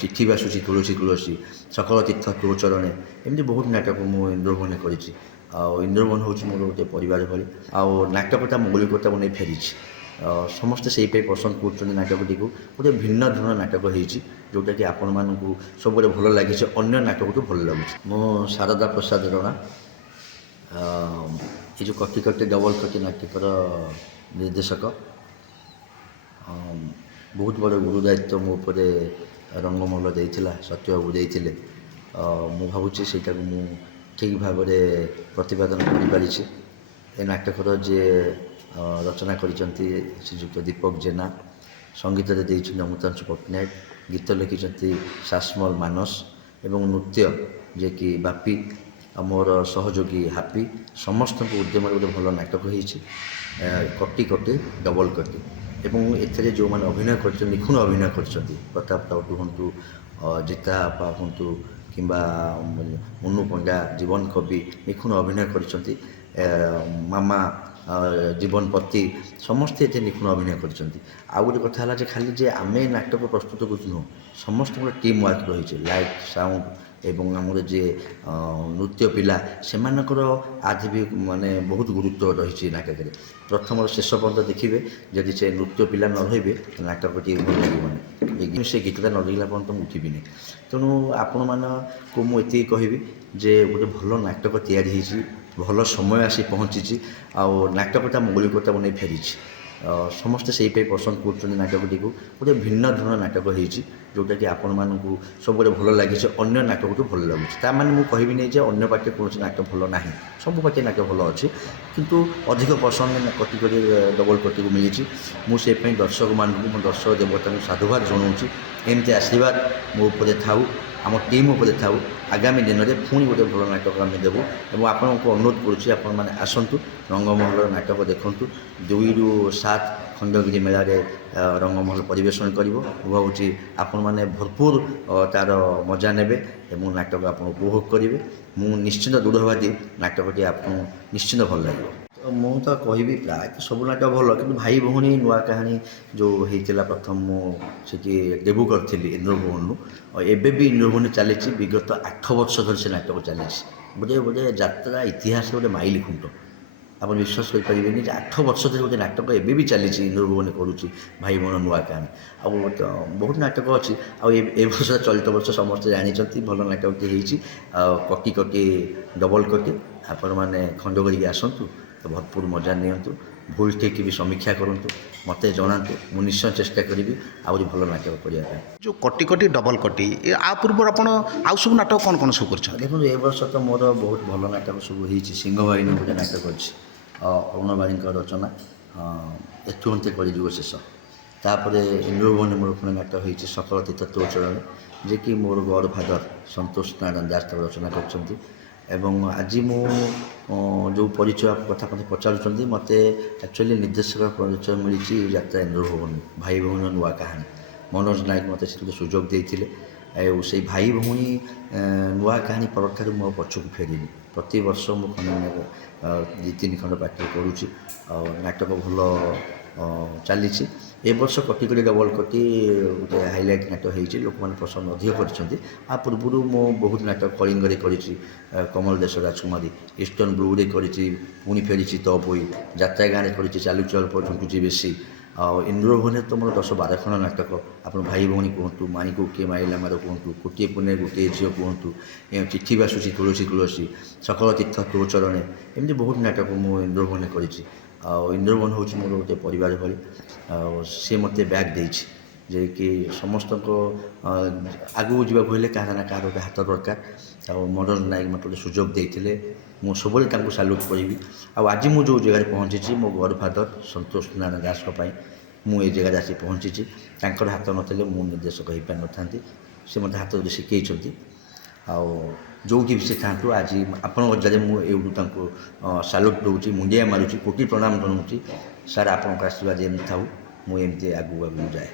ଚିଠି ବାସୁଛି ତୁଳସୀ ତୁଳସୀ ସକଳ ତୀର୍ଥ ତୋ ଚରଣେ ଏମିତି ବହୁତ ନାଟକ ମୁଁ ଇନ୍ଦ୍ରଭୁବନରେ କରିଛି। ଆଉ ଇନ୍ଦ୍ରଭୁବନ ହେଉଛି ମୋର ଗୋଟେ ପରିବାର ଭଳି। ଆଉ ନାଟକଟା ମୌଳିକତାକୁ ନେଇ ଫେରିଛି। ସମସ୍ତେ ସେଇପାଇଁ ପସନ୍ଦ କରୁଛନ୍ତି ନାଟକଟିକୁ। ଗୋଟେ ଭିନ୍ନ ଧରଣର ନାଟକ ହେଇଛି ଯେଉଁଟାକି ଆପଣମାନଙ୍କୁ ସବୁବେଳେ ଭଲ ଲାଗିଛି, ଅନ୍ୟ ନାଟକଠୁ ଭଲ ଲାଗୁଛି। ମୁଁ ଶାରଦା ପ୍ରସାଦ ରଣା, ଏ ଯେଉଁ କଟି କଟି ଡବଲ୍ କଟି ନାଟକର ନିର୍ଦ୍ଦେଶକ। ବହୁତ ବଡ଼ ଗୁରୁ ଦାୟିତ୍ୱ ମୋ ଉପରେ ରଙ୍ଗମହଲ ଦେଇଥିଲା, ସତ୍ୟବାବୁ ଦେଇଥିଲେ। ମୁଁ ଭାବୁଛି ସେଇଟାକୁ ମୁଁ ଠିକ୍ ଭାବରେ ପ୍ରତିପାଦନ କରିପାରିଛି। ଏ ନାଟକର ଯିଏ ରଚନା କରିଛନ୍ତି ଶ୍ରୀଯୁକ୍ତ ଦୀପକ ଜେନା, ସଙ୍ଗୀତରେ ଦେଇଛନ୍ତି ଅମୃତାଂଶୁ ପଟ୍ଟନାୟକ, ଗୀତ ଲେଖିଛନ୍ତି ଶାସମଲ ମାନସ ଏବଂ ନୃତ୍ୟ ଯିଏକି ବାପି ଆଉ ମୋର ସହଯୋଗୀ ହାପି। ସମସ୍ତଙ୍କ ଉଦ୍ୟମରେ ଗୋଟେ ଭଲ ନାଟକ ହେଇଛି, କଟି କଟି ଡବଲ୍ କଟି। ଏବଂ ଏଥିରେ ଯେଉଁମାନେ ଅଭିନୟ କରିଛନ୍ତି, ନିଖୁଣ ଅଭିନୟ କରିଛନ୍ତି, ପ୍ରତାପ ରାଉତ ହୁଅନ୍ତୁ, ଜିତା ଆପା ହୁଅନ୍ତୁ କିମ୍ବା ମୁନୁ ପଣ୍ଡା, ଜୀବନ କବି ନିଖୁଣ ଅଭିନୟ କରିଛନ୍ତି। ମାମା, ଜୀବନ ପତି ସମସ୍ତେ ଏଠି ନିଖୁଣ ଅଭିନୟ କରିଛନ୍ତି। ଆଉ ଗୋଟେ କଥା ହେଲା ଯେ ଖାଲି ଯେ ଆମେ ନାଟକ ପ୍ରସ୍ତୁତ କରୁଛୁ ନୁହଁ, ସମସ୍ତଙ୍କର ଟିମ୍ ୱାର୍କ ରହିଛି। ଲାଇଟ୍, ସାଉଣ୍ଡ ଏବଂ ଆମର ଯିଏ ନୃତ୍ୟ ପିଲା ସେମାନଙ୍କର ଆଜି ବି ମାନେ ବହୁତ ଗୁରୁତ୍ୱ ରହିଛି ନାଟକରେ। ପ୍ରଥମରୁ ଶେଷ ପର୍ଯ୍ୟନ୍ତ ଦେଖିବେ, ଯଦି ସେ ନୃତ୍ୟ ପିଲା ନ ରହିବେ ନାଟକଟି ଭଲ ଲାଗିବନି। ସେ ଗୀତଟା ନ ଦେଖିଲା ପର୍ଯ୍ୟନ୍ତ ମୁଁ ଉଠିବିନି। ତେଣୁ ଆପଣମାନଙ୍କୁ ମୁଁ ଏତିକି କହିବି ଯେ ଗୋଟେ ଭଲ ନାଟକ ତିଆରି ହେଇଛି, ଭଲ ସମୟ ଆସି ପହଞ୍ଚିଛି। ଆଉ ନାଟକଟା ମୌଳିକତାକୁ ନେଇ ଫେରିଛି। ସମସ୍ତେ ସେଇପାଇଁ ପସନ୍ଦ କରୁଛନ୍ତି ନାଟକଟିକୁ। ଗୋଟେ ଭିନ୍ନ ଧରଣର ନାଟକ ହେଇଛି ଯେଉଁଟାକି ଆପଣମାନଙ୍କୁ ସବୁବେଳେ ଭଲ ଲାଗିଛି, ଅନ୍ୟ ନାଟକଠୁ ଭଲ ଲାଗୁଛି। ତା ମାନେ ମୁଁ କହିବିନି ଯେ ଅନ୍ୟ ପାର୍ଟିରେ କୌଣସି ନାଟକ ଭଲ ନାହିଁ, ସବୁ ପାର୍ଟି ନାଟକ ଭଲ ଅଛି, କିନ୍ତୁ ଅଧିକ ପସନ୍ଦ କଟି କଟି ଡବଲ୍ କଟିକୁ ମିଳିଛି। ମୁଁ ସେଇଥିପାଇଁ ଦର୍ଶକମାନଙ୍କୁ, ମୋ ଦର୍ଶକ ଦେବତାଙ୍କୁ ସାଧୁବାଦ ଜଣାଉଛି। ଏମିତି ଆଶୀର୍ବାଦ ମୋ ଉପରେ ଥାଉ, ଆମ ଟିମ୍ ଉପରେ ଥାଉ। ଆଗାମୀ ଦିନରେ ପୁଣି ଗୋଟେ ଭଲ ନାଟକ ଆମେ ଦେବୁ ଏବଂ ଆପଣଙ୍କୁ ଅନୁରୋଧ କରୁଛି ଆପଣମାନେ ଆସନ୍ତୁ, ରଙ୍ଗମହଲର ନାଟକ ଦେଖନ୍ତୁ। 2ରୁ 7 ଖଣ୍ଡଗିରି ମେଳାରେ ରଙ୍ଗମହଲ ପରିବେଷଣ କରିବ। ମୁଁ ଭାବୁଛି ଆପଣମାନେ ଭରପୁର ତା'ର ମଜା ନେବେ ଏବଂ ନାଟକ ଆପଣ ଉପଭୋଗ କରିବେ। ମୁଁ ନିଶ୍ଚିନ୍ତ ଦୃଢ଼ବାଦୀ ନାଟକଟି ଆପଣଙ୍କୁ ନିଶ୍ଚିନ୍ତ ଭଲ ଲାଗିବ। ମୁଁ ତ କହିବି ପ୍ରାୟତଃ ସବୁ ନାଟକ ଭଲ, କିନ୍ତୁ ଭାଇ ଭଉଣୀ ନୂଆ କାହାଣୀ ଯେଉଁ ହେଇଥିଲା ପ୍ରଥମ ମୁଁ ସେଠି ଡେବ୍ୟୁ କରିଥିଲି ଇନ୍ଦ୍ରଭୁବନରୁ। ଏବେ ବି ଇନ୍ଦ୍ରଭୁବନରେ ଚାଲିଛି, ବିଗତ 8 ବର୍ଷ ଧରି ସେ ନାଟକ ଚାଲିଛି। ଗୋଟେ ଯାତ୍ରା ଇତିହାସ, ଗୋଟେ ମାଇଲ ଖୁଣ୍ଟ। ଆପଣ ବିଶ୍ୱାସ କରିପାରିବେନି ଯେ 8 ବର୍ଷ ଧରି ଗୋଟେ ନାଟକ ଏବେ ବି ଚାଲିଛି, ଇନ୍ଦ୍ରଭୁବନରେ କରୁଛି ଭାଇ ଭଉଣୀ ନୂଆ କାହାଣୀ। ଆଉ ବହୁତ ନାଟକ ଅଛି। ଆଉ ଏ ବର୍ଷ ଚଳିତ ବର୍ଷ ସମସ୍ତେ ଜାଣିଛନ୍ତି ଭଲ ନାଟକଟି ହେଇଛି, ଆଉ କଟି କଟି ଡବଲ୍ କଟି। ଆପଣମାନେ ଖଣ୍ଡ କରିକି ଆସନ୍ତୁ, ଭରପୁର ମଜା ନିଅନ୍ତୁ, ଭୁଲ ଠିକ୍ ବି ସମୀକ୍ଷା କରନ୍ତୁ, ମୋତେ ଜଣାନ୍ତୁ। ମୁଁ ନିଶ୍ଚୟ ଚେଷ୍ଟା କରିବି ଆହୁରି ଭଲ ନାଟକ କରିବା ପାଇଁ। ଯେଉଁ କଟି କଟି ଡବଲ୍ କଟି, ଆ ପୂର୍ବରୁ ଆପଣ ଆଉ ସବୁ ନାଟକ କ'ଣ କ'ଣ ସବୁ କରିଛନ୍ତି? ଦେଖନ୍ତୁ, ଏ ବର୍ଷ ତ ମୋର ବହୁତ ଭଲ ନାଟକ ସବୁ ହେଇଛି। ସିଂହବାହିନୀ ଗୋଟେ ନାଟକ ଅଛି, ଅରୁଣ ବାରିଙ୍କ ରଚନା, ଏଠୁ ଅନ୍ତେ କରିଯିବ ଶେଷ। ତାପରେ ଇନ୍ଦ୍ରଭୁବନରେ ମୋର ପୁଣି ନାଟକ ହେଇଛି ସକଳ ତୀର୍ଥ ତୋ ଚରଣେ, ଯିଏକି ମୋର ଗଡ୍ ଫାଦର ସନ୍ତୋଷ ନାରାୟଣ ଦାସ ତାକୁ ରଚନା କରିଛନ୍ତି। ଏବଂ ଆଜି ମୁଁ ଯେଉଁ ପରିଚୟ କଥା ମୋତେ ପଚାରୁଛନ୍ତି, ମୋତେ ଆକ୍ଚୁଆଲି ନିର୍ଦ୍ଦେଶକର ପରିଚୟ ମିଳିଛି ଯାତ୍ରା ଇନ୍ଦ୍ରଭୁବନ, ଭାଇ ଭଉଣୀର ନୂଆ କାହାଣୀ। ମନୋଜ ନାୟକ ମୋତେ ସେଥିରେ ସୁଯୋଗ ଦେଇଥିଲେ। ଆଉ ସେଇ ଭାଇ ଭଉଣୀ ନୂଆ କାହାଣୀ ପରଠାରୁ ମୁଁ ଆଉ ପଛକୁ ଫେରିନି। ପ୍ରତିବର୍ଷ ମୁଁ 2-3 ଖଣ୍ଡ ପାର୍ଟି କରୁଛି, ଆଉ ନାଟକ ଭଲ ଚାଲିଛି। ଏ ବର୍ଷ କଟି କଟି ଡବଲ୍ କଟି ଗୋଟେ ହାଇଲାଇଟ୍ ନାଟକ ହେଇଛି, ଲୋକମାନେ ପସନ୍ଦ ଅଧିକ କରିଛନ୍ତି। ଆ ପୂର୍ବରୁ ମୁଁ ବହୁତ ନାଟକ କଳିଙ୍ଗରେ କରିଛି, କମଲ ଦେଶ ରାଜକୁମାରୀ, ଇଷ୍ଟର୍ଣ୍ଣ ବ୍ଲୁରେ କରିଛି, ପୁଣି ଫେରିଛି ତ ପୋଇ, ଯାତ୍ରା ଗାଁରେ କରିଛି ଚାଲୁଚି ଅଳ୍ପ ଝୁଣ୍ଟୁଛି ବେଶୀ। ଆଉ ଇନ୍ଦ୍ରଭୁବନରେ ତ ମୋର 10-12 ଖଣ୍ଡ ନାଟକ। ଆପଣ ଭାଇ ଭଉଣୀ କୁହନ୍ତୁ, ମାଣିକୁ କିଏ ମାଇଲା ମାର କୁହନ୍ତୁ, କୋଟିଏ ପୁନେ ଗୋଟିଏ ଝିଅ କୁହନ୍ତୁ, ଚିଠି ବାସୁଛି ତୁଳସୀ ତୁଳସୀ, ସକଳ ତୀର୍ଥ ତୋ ଚରଣେ, ଏମିତି ବହୁତ ନାଟକ ମୁଁ ଇନ୍ଦ୍ରଭୁବନରେ କରିଛି। ଆଉ ଇନ୍ଦ୍ରଭୁବନ ହେଉଛି ମୋର ଗୋଟେ ପରିବାର ଭଳି। ଆଉ ସେ ମୋତେ ବ୍ୟାଗ୍ ଦେଇଛି, ଯିଏକି ସମସ୍ତଙ୍କ ଆଗକୁ ଯିବାକୁ ହେଲେ କାହାର ନା କାହାର ଗୋଟେ ହାତ ଦରକାର। ଆଉ ମନୋଜ ନାୟକ ମୋତେ ଗୋଟେ ସୁଯୋଗ ଦେଇଥିଲେ, ମୁଁ ସବୁବେଳେ ତାଙ୍କୁ ସାଲ୍ୟୁଟ୍ କରିବି। ଆଉ ଆଜି ମୁଁ ଯେଉଁ ଜାଗାରେ ପହଞ୍ଚିଛି, ମୋ ଗଡ୍ ଫାଦର ସନ୍ତୋଷ ନାରାୟଣ ଦାସଙ୍କ ପାଇଁ ମୁଁ ଏ ଜାଗାରେ ଆସି ପହଞ୍ଚିଛି। ତାଙ୍କର ହାତ ନଥିଲେ ମୁଁ ନିର୍ଦ୍ଦେଶକ ହେଇପାରିନଥାନ୍ତି। ସେ ମୋତେ ହାତ ଧରି ଶିଖେଇଛନ୍ତି। ଆଉ ଯେଉଁଠି ବି ସେ ଥାଆନ୍ତୁ, ଆଜି ଆପଣଙ୍କ ଜାଗାରେ ମୁଁ ଏଇଠୁ ତାଙ୍କୁ ସାଲ୍ୟୁଟ୍ ଦେଉଛି, ମୁଣ୍ଡିଆ ମାରୁଛି, କୋଟି ପ୍ରଣାମ ଜଣାଉଛି। ସାର୍ ଆପଣଙ୍କ ଆଶୀର୍ବାଦ ଏମିତି ଥାଉ, ମୁଁ ଏମିତି ଆଗକୁ ଯାଏ।